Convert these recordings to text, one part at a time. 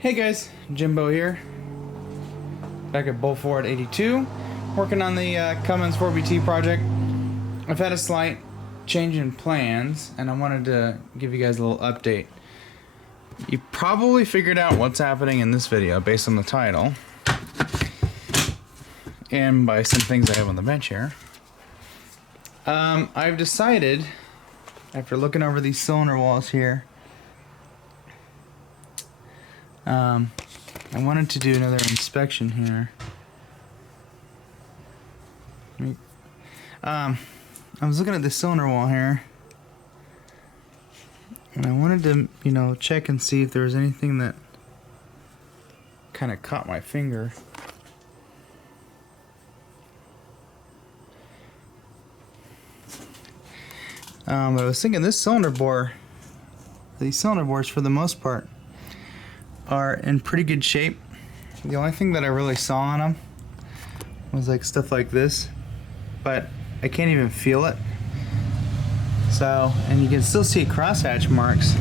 Hey guys, Jimbo here, back at Bull Ford 82, working on the Cummins 4BT project. I've had a slight change in plans, and I wanted to give you guys a little update. You probably figured out what's happening in this video based on the title, and by some things I have on the bench here. I've decided, after looking over these cylinder walls here, I wanted to do another inspection here. I was looking at the cylinder wall here, and I wanted to, check and see if there was anything that kind of caught my finger. But I was thinking these cylinder bores, for the most part, are in pretty good shape. The only thing that I really saw on them was like stuff like this, but I can't even feel it. So, and you can still see crosshatch marks.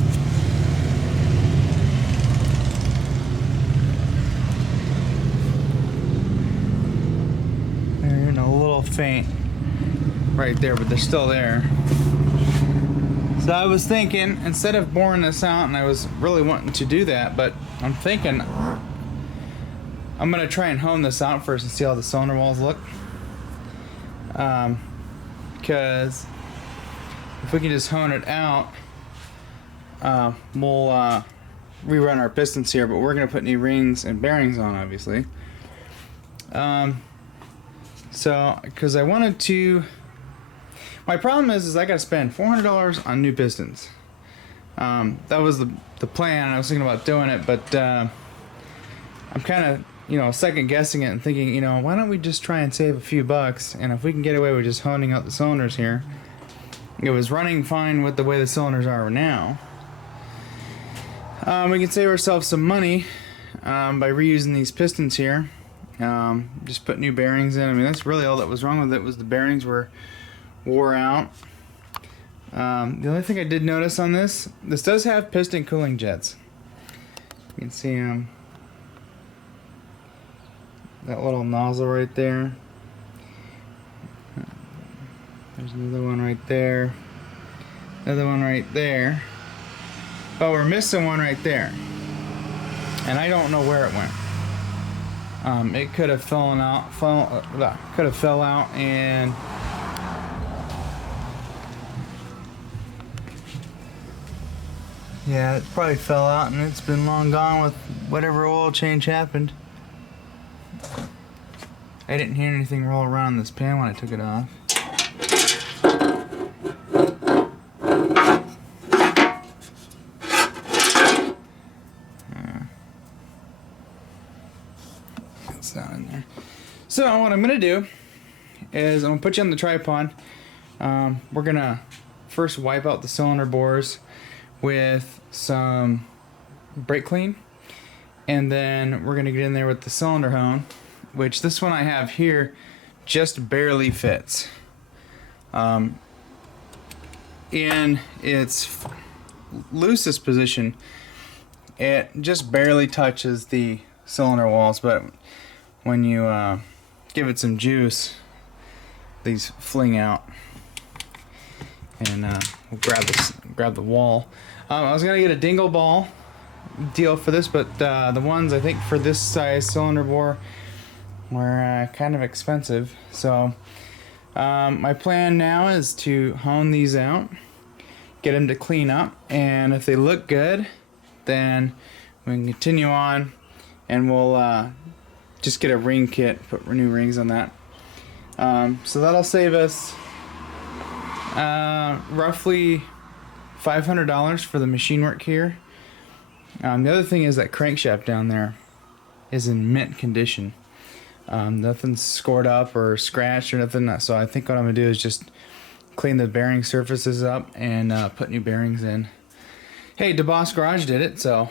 They're a little faint right there, but they're still there. So I was thinking, instead of boring this out, and I was really wanting to do that, but I'm thinking I'm going to try and hone this out first and see how the cylinder walls look. Because if we can just hone it out, we'll rerun our pistons here, but we're going to put new rings and bearings on, obviously. So, because I wanted to... My problem is I got to spend $400 on new pistons. That was the plan. I was thinking about doing it, but I'm kind of, second guessing it and thinking, why don't we just try and save a few bucks? And if we can get away with just honing out the cylinders here, it was running fine with the way the cylinders are now. We can save ourselves some money by reusing these pistons here. Just put new bearings in. I mean, that's really all that was wrong with it, was the bearings wore out. The only thing I did notice on this does have piston cooling jets. You can see that little nozzle right there. There's another one right there. Another one right there. But we're missing one right there. And I don't know where it went. It could have fell out and yeah, it probably fell out and it's been long gone with whatever oil change happened. I didn't hear anything roll around this pan when I took it off. It's not in there. So what I'm going to do is I'm going to put you on the tripod. We're going to first wipe out the cylinder bores with some brake clean, and then we're gonna get in there with the cylinder hone, which this one I have here just barely fits. In its loosest position, it just barely touches the cylinder walls, but when you give it some juice, these fling out. And we'll grab the wall. I was gonna get a dingle ball deal for this, but the ones I think for this size cylinder bore were kind of expensive. So my plan now is to hone these out, get them to clean up, and if they look good, then we can continue on, and we'll just get a ring kit, put new rings on that. So that'll save us roughly $500 for the machine work here. The other thing is that crankshaft down there is in mint condition. Nothing's scored up or scratched or nothing, so I think what I'm going to do is just clean the bearing surfaces up and put new bearings in. Hey, DeBoss Garage did it, so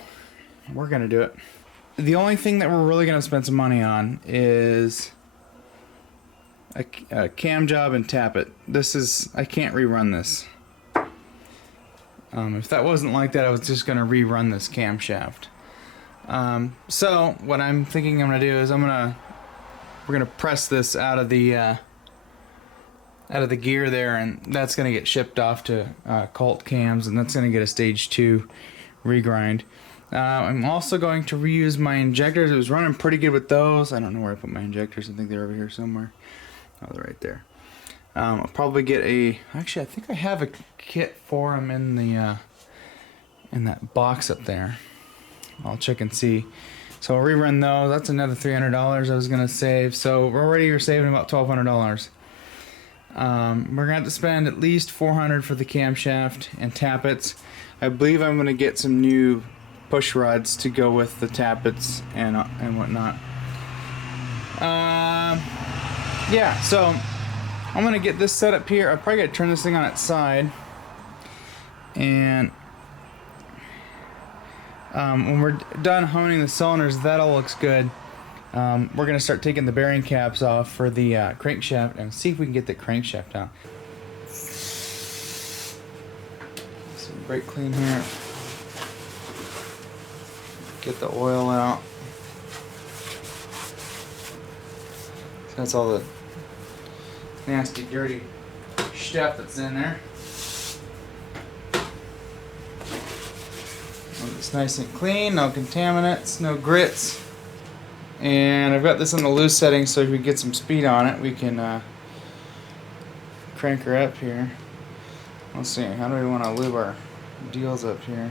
we're going to do it. The only thing that we're really going to spend some money on is a cam job and tappet. I can't rerun this. If that wasn't like that, I was just going to rerun this camshaft. So what I'm thinking I'm gonna do is we're gonna press this out of the gear there, and that's gonna get shipped off to Colt Cams, and that's gonna get a stage 2 regrind. I'm also going to reuse my injectors. It was running pretty good with those. I don't know where I put my injectors. I think they're over here somewhere. Oh, they're right there. I'll probably get actually I think I have a kit for them in the in that box up there. I'll check and see. So I'll rerun those. That's another $300 I was gonna save. So we're saving about $1,200. We're gonna have to spend at least $400 for the camshaft and tappets. I believe I'm gonna get some new push rods to go with the tappets and whatnot. Yeah, so I'm gonna get this set up here. I'm probably gonna turn this thing on its side, and when we're done honing the cylinders, that all looks good. We're gonna start taking the bearing caps off for the crankshaft and see if we can get the crankshaft out. Some brake clean here. Get the oil out. So that's all the nasty, dirty stuff that's in there. It's nice and clean, no contaminants, no grits. And I've got this on the loose setting, so if we get some speed on it, we can crank her up here. Let's see, how do we want to lube our deals up here?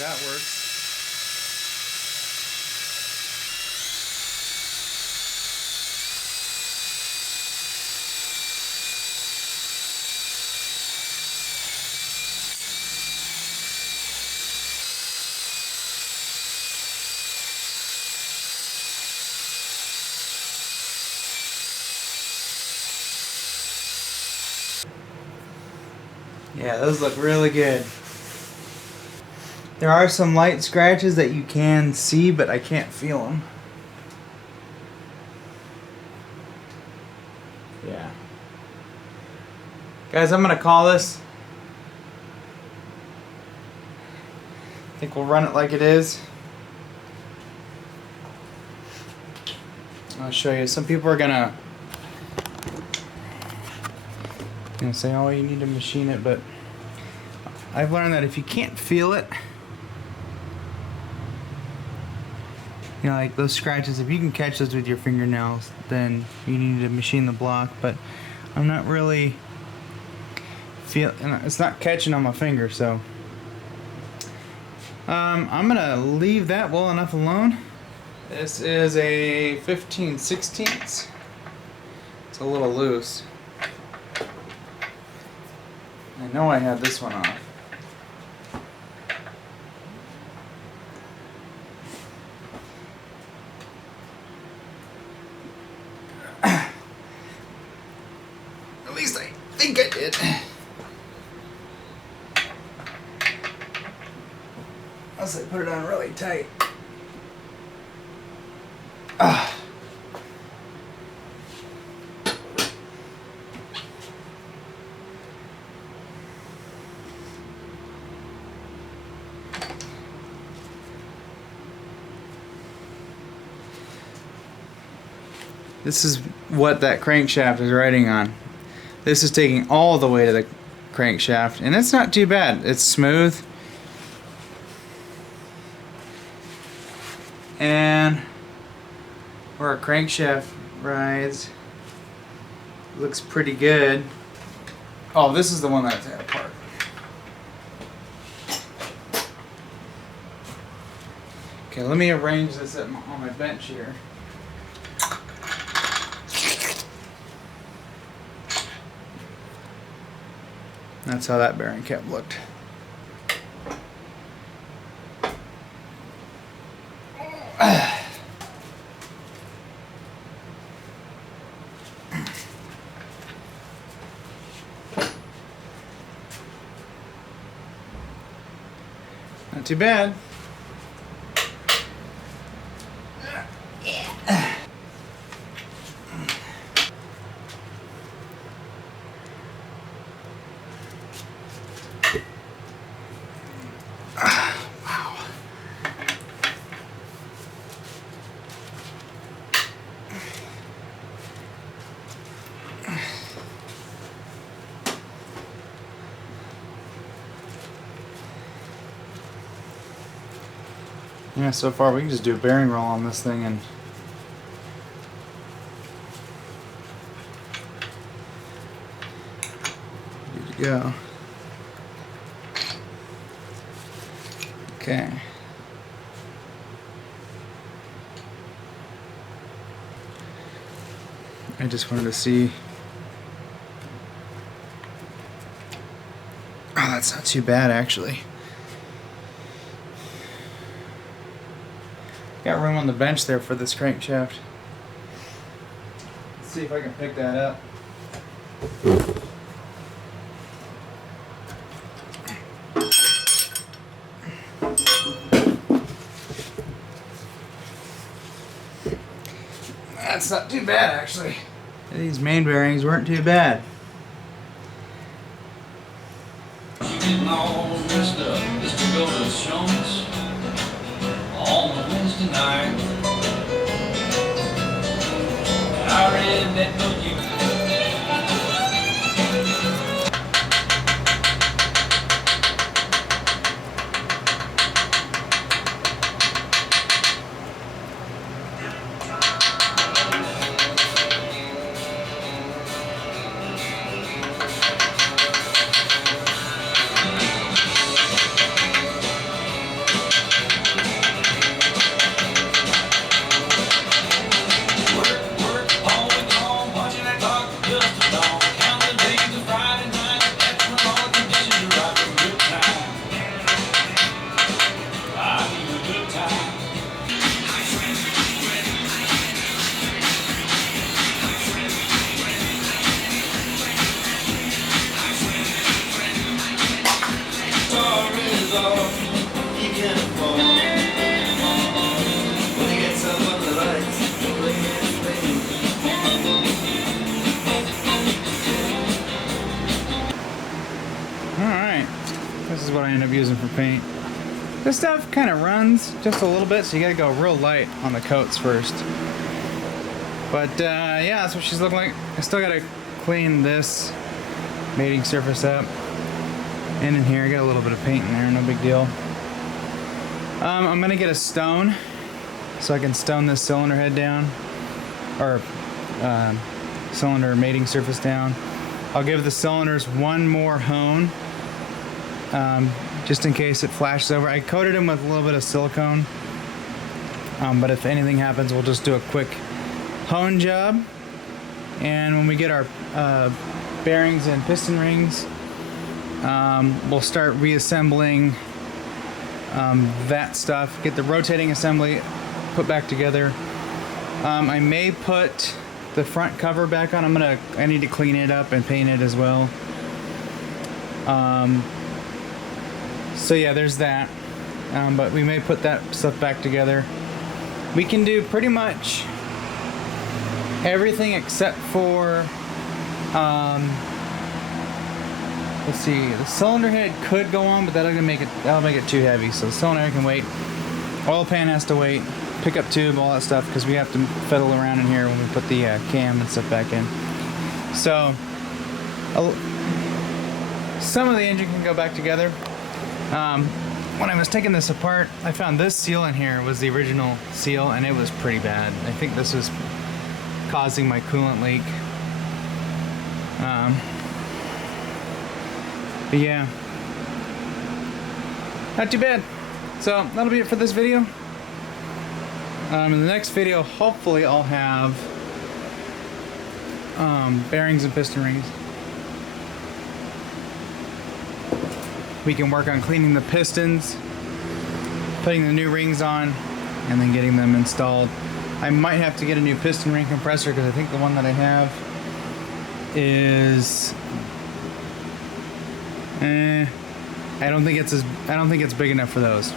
That works. Yeah, those look really good. There are some light scratches that you can see, but I can't feel them. Yeah. Guys, I'm going to call this. I think we'll run it like it is. I'll show you. Some people are going to say, oh, you need to machine it, but I've learned that if you can't feel it, you know, like those scratches, if you can catch those with your fingernails, then you need to machine the block. But I'm not really it's not catching on my finger, so I'm gonna leave that well enough alone. This is a 15/16. It's a little loose. I know I had this one off. At least I think I did. Unless I put it on really tight. This is what that crankshaft is riding on. This is taking all the way to the crankshaft, and it's not too bad. It's smooth. And where our crankshaft rides, looks pretty good. Oh, this is the one that's apart. Okay, let me arrange this on my bench here. That's how that bearing cap looked. Not too bad. Wow. Yeah, so far we can just do a bearing roll on this thing and good to go. Okay. I just wanted to see. Oh, that's not too bad actually. Got room on the bench there for this crankshaft. Let's see if I can pick that up. That's not too bad actually. These main bearings weren't too bad. Getting all dressed up just to go to Cummins on a Wednesday night. I read that book you. Alright, this is what I end up using for paint. This stuff kind of runs just a little bit, so you gotta go real light on the coats first. But yeah, that's what she's looking like. I still gotta clean this mating surface up. And in here, I got a little bit of paint in there, no big deal. I'm gonna get a stone so I can stone this cylinder head down, or cylinder mating surface down. I'll give the cylinders one more hone, just in case it flashes over. I coated them with a little bit of silicone, but if anything happens, we'll just do a quick hone job. And when we get our bearings and piston rings, we'll start reassembling that stuff, get the rotating assembly put back together. I may put the front cover back on. I need to clean it up and paint it as well. So yeah, there's that. But we may put that stuff back together. We can do pretty much everything except for let's see, the cylinder head could go on, but that'll make it too heavy. So the cylinder head can wait. Oil pan has to wait. Pickup tube, all that stuff, because we have to fiddle around in here when we put the cam and stuff back in. So some of the engine can go back together. When I was taking this apart, I found this seal in here was the original seal, and it was pretty bad. I think this was causing my coolant leak. But yeah, not too bad. So that'll be it for this video. In the next video, hopefully I'll have bearings and piston rings. We can work on cleaning the pistons, putting the new rings on, and then getting them installed. I might have to get a new piston ring compressor because I think the one that I have is I don't think it's big enough for those.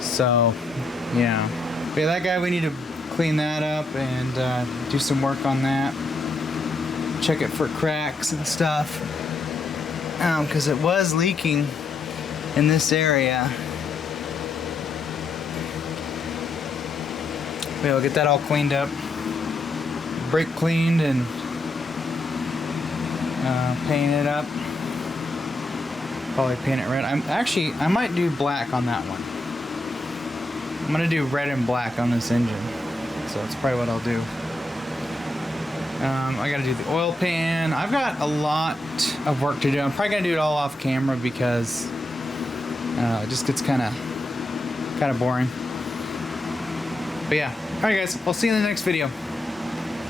So, yeah. But yeah, that guy, we need to clean that up and do some work on that. Check it for cracks and stuff. Because it was leaking in this area. We'll get that all cleaned up. Brake cleaned and paint it up. Probably paint it red. I might do black on that one. I'm gonna do red and black on this engine, so that's probably what I'll do. I gotta do the oil pan. I've got a lot of work to do. I'm probably gonna do it all off camera because it just gets kind of boring. But yeah, all right, guys. I'll see you in the next video.